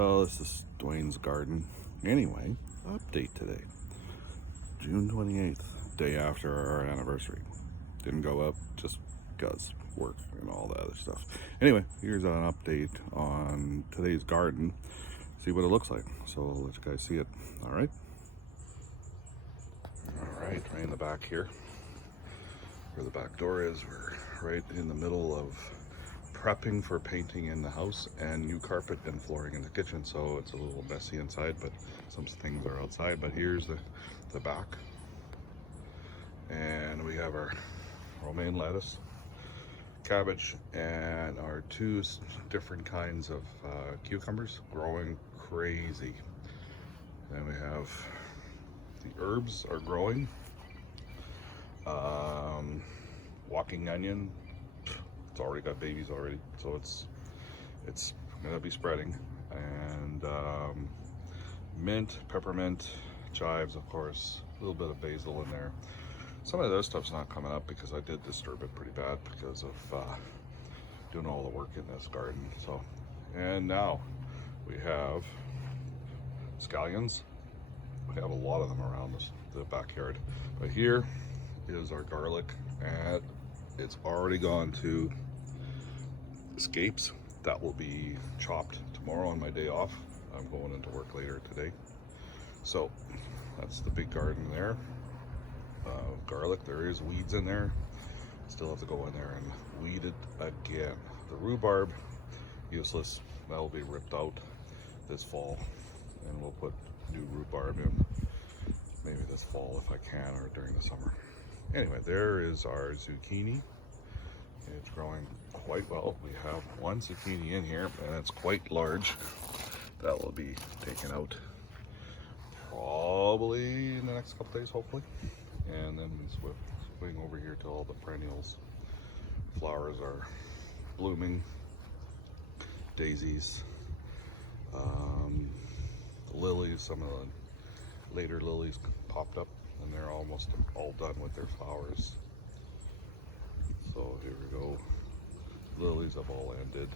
So this is Dwayne's garden. Anyway, update today. June 28th, day after our anniversary. Didn't go up just because work and all that other stuff. Anyway, here's an update on today's garden. See what it looks like. So I'll let you guys see it. All right. All right, right in the back here. Where the back door is, we're right in the middle of prepping for painting in the house and new carpet and flooring in the kitchen, so it's a little messy inside, but some things are outside. But here's the back, and we have our romaine lettuce, cabbage, and our two different kinds of cucumbers growing crazy. Then we have the herbs are growing. Walking onion, it's already got babies already, so it's gonna be spreading. And mint, peppermint, chives, of course, a little bit of basil in there. Some of this stuff's not coming up because I did disturb it pretty bad because of doing all the work in this garden. So, and now we have scallions. We have a lot of them around the backyard, but here is our garlic, and it's already gone to escapes. That will be chopped tomorrow on my day off. I'm going into work later today. So that's the big garden there. Garlic, there is weeds in there. Still have to go in there and weed it again. The rhubarb, useless. That'll be ripped out this fall, and we'll put new rhubarb in maybe this fall if I can, or during the summer. Anyway, there is our zucchini. It's growing quite well. We have one zucchini in here, and it's quite large. That will be taken out probably in the next couple days, hopefully. And then we swing over here to all the perennials. Flowers are blooming. Daisies, lilies, some of the later lilies popped up, and they're almost all done with their flowers. So here we go. Lilies have all ended.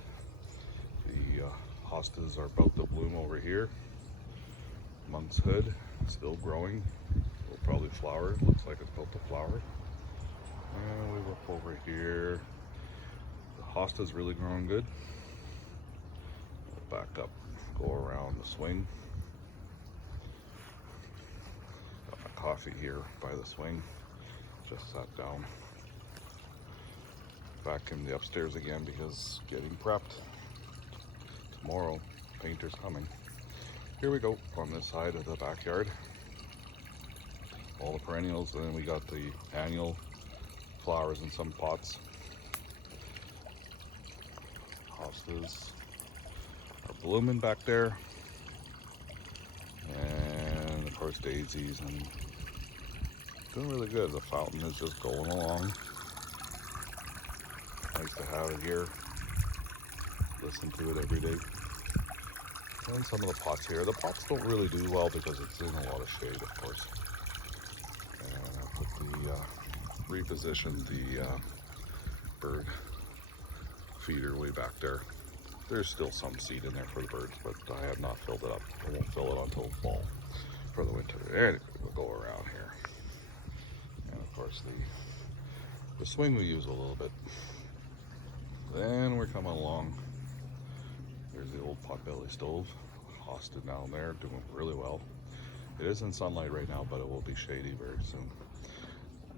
The hostas are about to bloom over here. Monk's hood still growing. Will probably flower. Looks like it's about to flower. And we look over here. The hosta's really growing good. We'll back up, go around the swing. Got my coffee here by the swing. Just sat down. Back in the upstairs again because getting prepped. Tomorrow, painter's coming. Here we go on this side of the backyard. All the perennials, and then we got the annual flowers in some pots. Hostas are blooming back there. And of course daisies, and doing really good. The fountain is just going along. Nice to have it here. Listen to it every day. And some of the pots here. The pots don't really do well because it's in a lot of shade, of course. And I put the repositioned the bird feeder way back there. There's still some seed in there for the birds, but I have not filled it up. I won't fill it until fall for the winter. Anyway, we'll go around here. And of course the swing we use a little bit. Then we're coming along. There's the old potbelly stove, hosted down there, doing really well. It is in sunlight right now, but it will be shady very soon.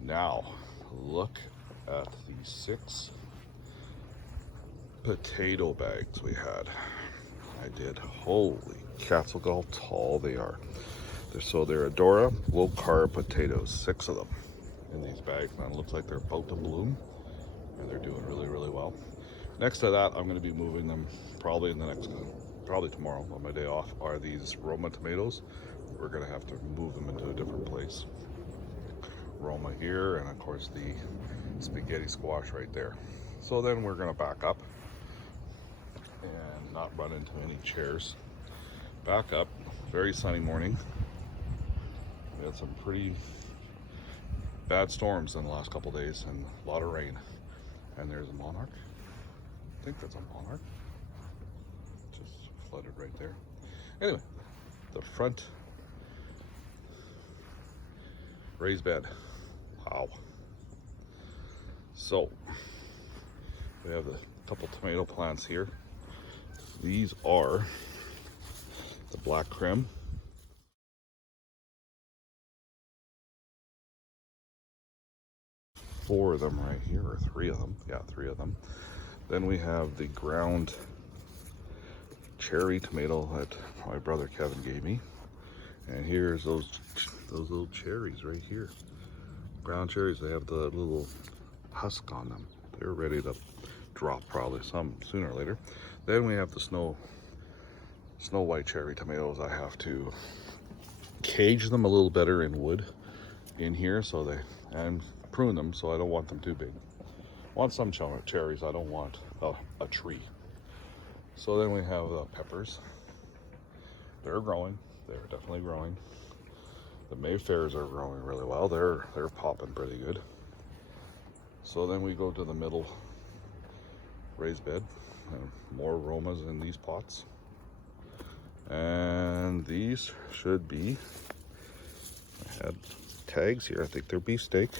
Now, look at the 6 potato bags we had. I did. Holy cats, look how tall they are. They're Adora low carb potatoes, 6 of them in these bags. Now it looks like they're about to bloom, and they're doing really, really well. Next to that, I'm going to be moving them probably tomorrow on my day off, are these Roma tomatoes. We're going to have to move them into a different place. Roma here, and of course the spaghetti squash right there. So then we're going to back up and not run into any chairs. Back up, very sunny morning. We had some pretty bad storms in the last couple days and a lot of rain. And there's a monarch. I think that's a monarch. Just flooded right there. Anyway, the front raised bed. Wow. So we have a couple tomato plants here. These are the black creme. Four of them right here, or three of them. Yeah, three of them. Then we have the ground cherry tomato that my brother Kevin gave me. And here's those little cherries right here. Ground cherries, they have the little husk on them. They're ready to drop probably some sooner or later. Then we have the snow white cherry tomatoes. I have to cage them a little better in wood in here and prune them so I don't want them too big. I want some cherries, I don't want a tree. So then we have the peppers. They're growing. They're definitely growing. The Mayfairs are growing really well. They're popping pretty good. So then we go to the middle raised bed. More aromas in these pots. And these should be, I had tags here. I think they're beefsteak.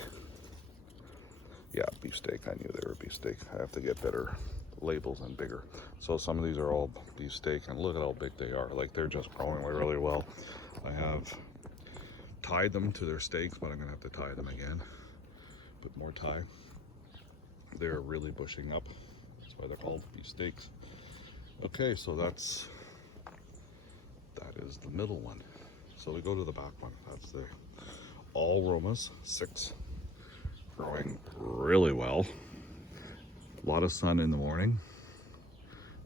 Yeah, beefsteak. I knew they were beefsteak. I have to get better labels and bigger. So some of these are all beefsteak, and look at how big they are. Like, they're just growing really well. I have tied them to their stakes, but I'm gonna have to tie them again. Put more tie. They're really bushing up. That's why they're called beefsteaks. Okay, so that is the middle one. So we go to the back one. That's the all Romas, 6, growing really well. A lot of sun in the morning.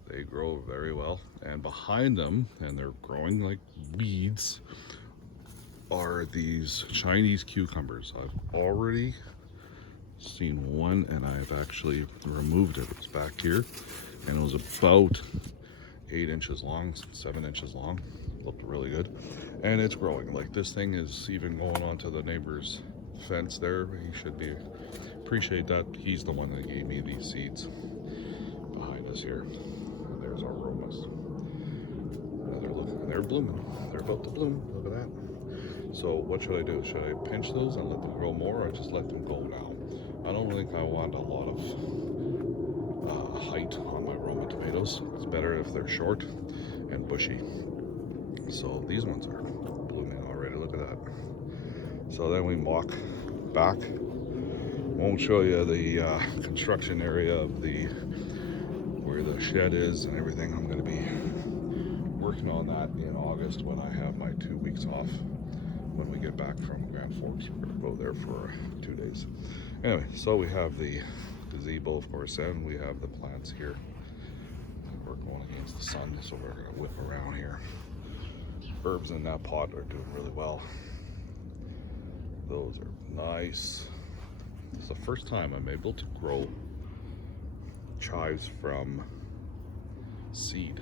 They grow very well. And behind them, and they're growing like weeds, are these Chinese cucumbers. I've already seen one, and I've actually removed it. It's back here, and it was about 8 inches long, 7 inches long. Looked really good, and it's growing. Like, this thing is even going onto the neighbor's fence there. He should be appreciate that. He's the one that gave me these seeds. Behind us here, and there's our Romas. They're blooming. They're about to bloom. Look at that. So what should I do? Should I pinch those and let them grow more, or just let them go now? I don't think I want a lot of height on my Roma tomatoes. It's better if they're short and bushy. So these ones are blooming already. Look at that. So then we walk back. Won't show you the construction area of where the shed is and everything. I'm going to be working on that in August when I have my 2 weeks off. When we get back from Grand Forks, we're going to go there for 2 days. Anyway, so we have the gazebo, of course, and we have the plants here. We're going against the sun, so we're going to whip around here. Herbs in that pot are doing really well. Those are nice. It's the first time I'm able to grow chives from seed.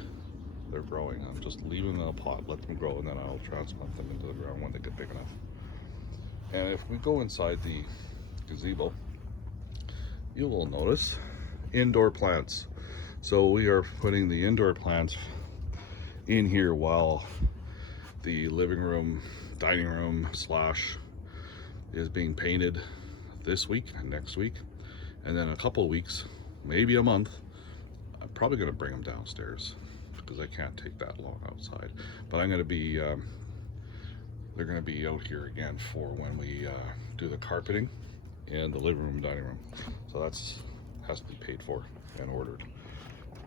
They're growing. I'm just leaving them in a pot, let them grow, and then I'll transplant them into the ground when they get big enough. And if we go inside the gazebo, you will notice indoor plants. So we are putting the indoor plants in here while the living room, dining room / is being painted this week and next week. And then a couple of weeks, maybe a month, I'm probably going to bring them downstairs because I can't take that long outside. But I'm going to be, they're going to be out here again for when we do the carpeting in the living room, dining room. So that's has to be paid for and ordered.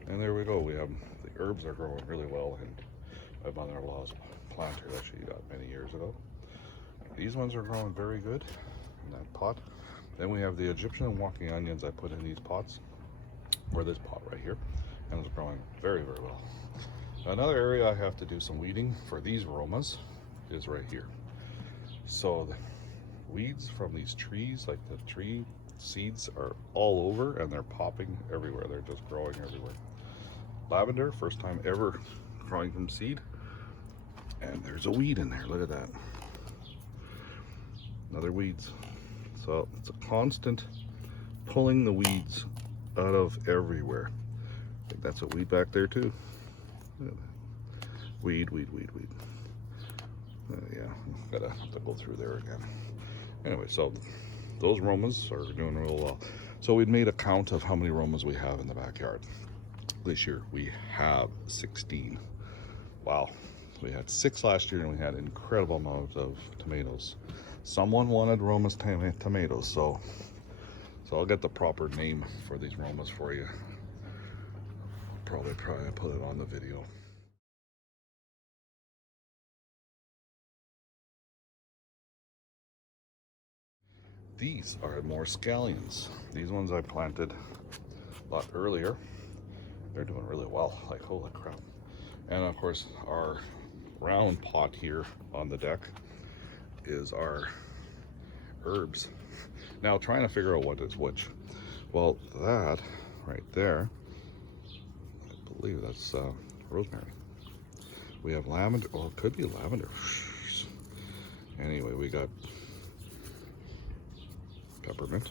And there we go. We have the herbs are growing really well, and my mother-in-law's planter that she got many years ago. These ones are growing very good in that pot. Then we have the Egyptian walking onions I put in these pots, or this pot right here, and it's growing very, very well. Another area I have to do some weeding for these Romas is right here. So the weeds from these trees, like the tree seeds, are all over and they're popping everywhere. They're just growing everywhere. Lavender, first time ever growing from seed, and there's a weed in there. Look at that. Another weeds. So it's a constant pulling the weeds out of everywhere. I think that's a weed back there too. Weed. Yeah, gotta have to go through there again. Anyway, so those Romas are doing real well. So we'd made a count of how many Romas we have in the backyard. This year we have 16. Wow. We had 6 last year and we had an incredible amount of tomatoes. Someone wanted Roma's tomatoes, so I'll get the proper name for these Romas for you. Probably put it on the video. These are more scallions. These ones I planted a lot earlier. They're doing really well, like holy crap. And of course our round pot here on the deck is our herbs. Now trying to figure out what is which. Well, that right there, I believe that's rosemary. We have lavender, well it could be lavender. Anyway, we got peppermint.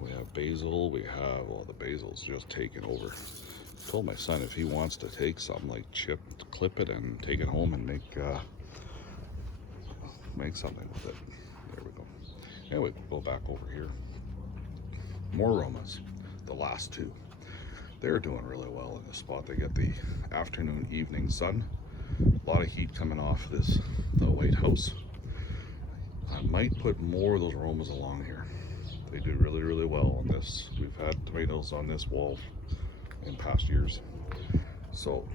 We have basil, we have, well the basil's just taken over. I told my son if he wants to take some, like clip it and take it home and make something with it. There we go. Anyway, we'll go back over here. More Romas, the last 2. They're doing really well in this spot. They get the afternoon, evening sun. A lot of heat coming off the White House. I might put more of those Romas along here. They do really, really well on this. We've had tomatoes on this wall in past years. So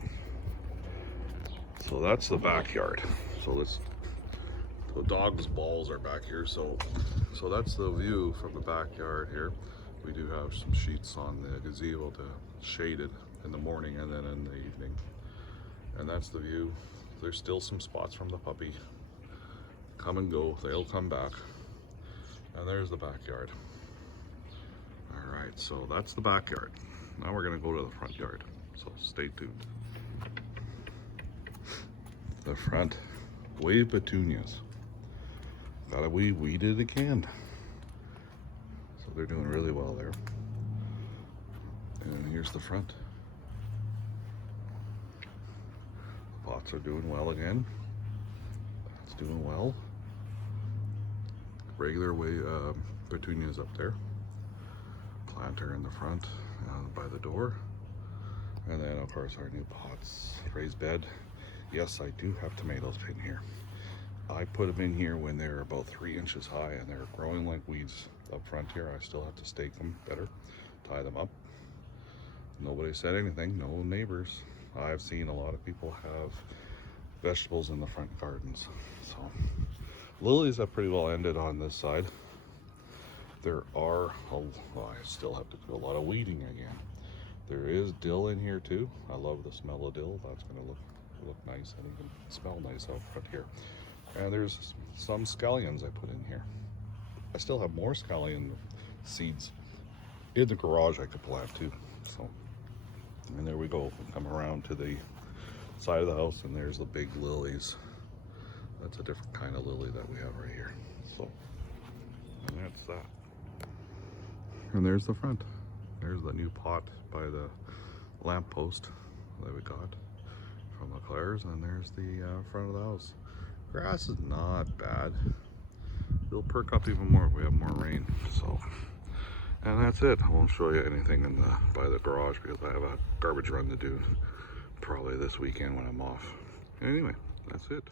that's the backyard. So the dog's balls are back here. So that's the view from the backyard here. We do have some sheets on the gazebo to shade it in the morning and then in the evening. And that's the view. There's still some spots from the puppy. Come and go, they'll come back. And there's the backyard. All right, so that's the backyard. Now we're gonna go to the front yard, so stay tuned. The front, wave petunias. Gotta weed it again. So they're doing really well there. And here's the front. The pots are doing well again. That's doing well. Regular way petunias up there. Planter in the front by the door. And then of course our new pots, raised bed. Yes, I do have tomatoes in here. I put them in here when they're about 3 inches high and they're growing like weeds up front here. I still have to stake them better, tie them up. Nobody said anything, no neighbors. I've seen a lot of people have vegetables in the front gardens. So lilies have pretty well ended on this side. There are, I still have to do a lot of weeding again. There is dill in here too. I love the smell of dill. That's gonna look nice and even smell nice out front here. And there's some scallions I put in here. I still have more scallion seeds in the garage I could plant too. So, and there we go. We come around to the side of the house and there's the big lilies. That's a different kind of lily that we have right here. So, and that's that. And there's the front. There's the new pot by the lamppost that we got from Leclerc's, and there's the front of the house. Grass is not bad. It'll perk up even more if we have more rain. So, and that's it. I won't show you anything by the garage because I have a garbage run to do probably this weekend when I'm off. Anyway, that's it.